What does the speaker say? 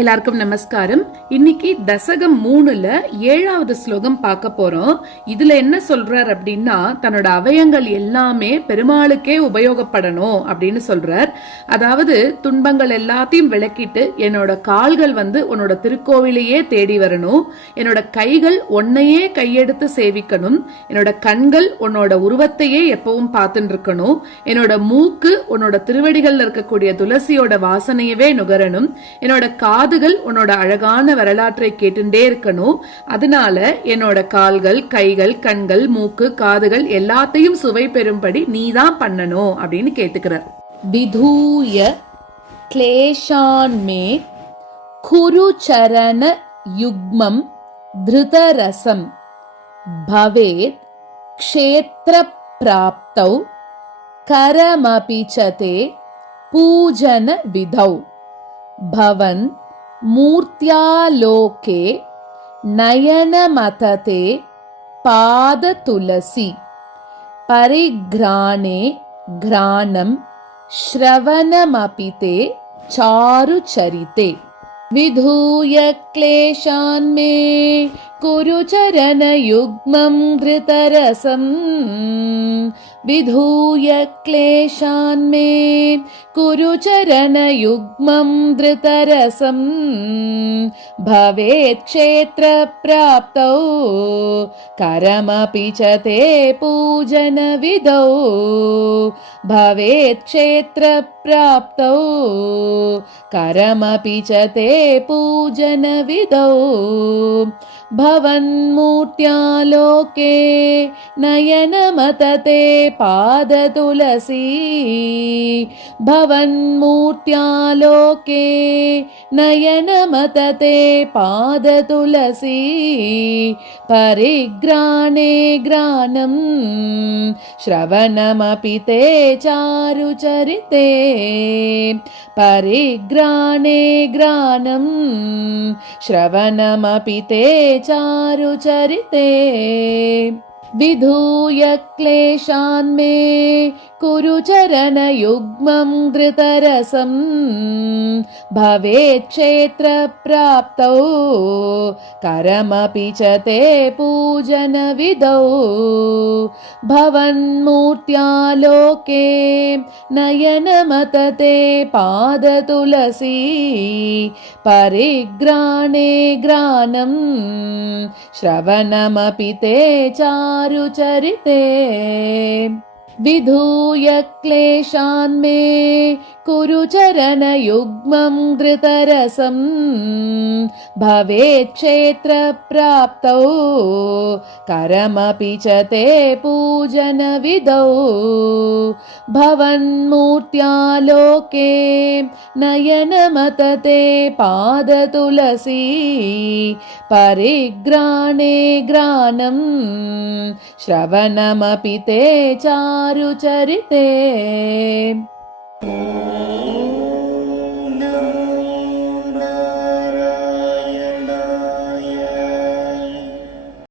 எல்லாருக்கும் நமஸ்காரம். இன்னைக்கு தசகம் 3ல 7வது ஸ்லோகம் பார்க்க போறோம். இதுல என்ன சொல்றார் அப்படின்னா, தன்னோட அவயங்கள் எல்லாமே பெருமாளுக்கே உபயோகப்படணும் அப்படின்னு சொல்றார். அதாவது துன்பங்கள் எல்லாத்தையும் விளக்கிட்டு, என்னோட கால்கள் உன்னோட திருக்கோவிலையே தேடி வரணும், என்னோட கைகள் உன்னையே கையெடுத்து சேவிக்கணும், என்னோட கண்கள் உன்னோட உருவத்தையே எப்பவும் பார்த்துட்டு இருக்கணும், என்னோட மூக்கு உன்னோட திருவடிகள்ல இருக்கக்கூடிய துளசியோட வாசனையவே நுகரணும், என்னோட காதுகள் உன்னோட அழகான வரலாற்றை கேட்டுட்டே இருக்கணும். அதனால என்னோட கால்கள், கைகள், கண்கள், மூக்கு, காதுகள் எல்லாத்தையும் சுவை பெறும்படி நீதான் பண்ணணும் அப்படின்னு கேட்டுக்கிறார். விதூய க்லேஷான்மே குரு சரண யுக்மம் திருதரசம் பவேத் க்ஷேத்ர ப்ராப்தௌ கரமபிச்சதே பூஜன விதௌ भवन मूर्त्यालोके नयनमतते पाद तुलसी परिघ्राणे घ्राणं श्रवणमपिते चारुचरिते विधूय क्लेशान् मे कुरु चरणयुग्मं धृतरसं विधूय क्लेशान् मे कुरु चरणयुग्मं धृतरसं भवेत् क्षेत्रप्राप्तौ करमपि च ते पूजनविधौ भवेत् क्षेत्रप्राप्तौ करमपि च ते पूजनविधौ भवन्मूर्त्यालोके नयनमतते पादतुलसी भवन्मूर्त्यालोके नयनमतते पादतुलसी परिघ्राणे घ्राणं श्रवणमपि ते चारुचरिते परिघ्राणे घ्राणं श्रवणमपि ते चारुचरिते विधूय क्लेशान् मे कुरु चरणयुग्मं धृतरसं भवेत् क्षेत्रप्राप्तौ करमपि च ते पूजनविधौ भवन्मूर्त्यालोके नयनमतते पादतुलसी परिघ्राणे घ्राणं श्रवणमपि ते चारुचरिते विधूय क्लेशान् मे कुरु चरणयुग्मं धृतरसं भवेत् क्षेत्रप्राप्तौ करमपि च ते पूजनविधौ भवन्मूर्त्यालोके नयनमतते पादतुलसी परिघ्राणे घ्राणं श्रवणमपि ते चारुचरिते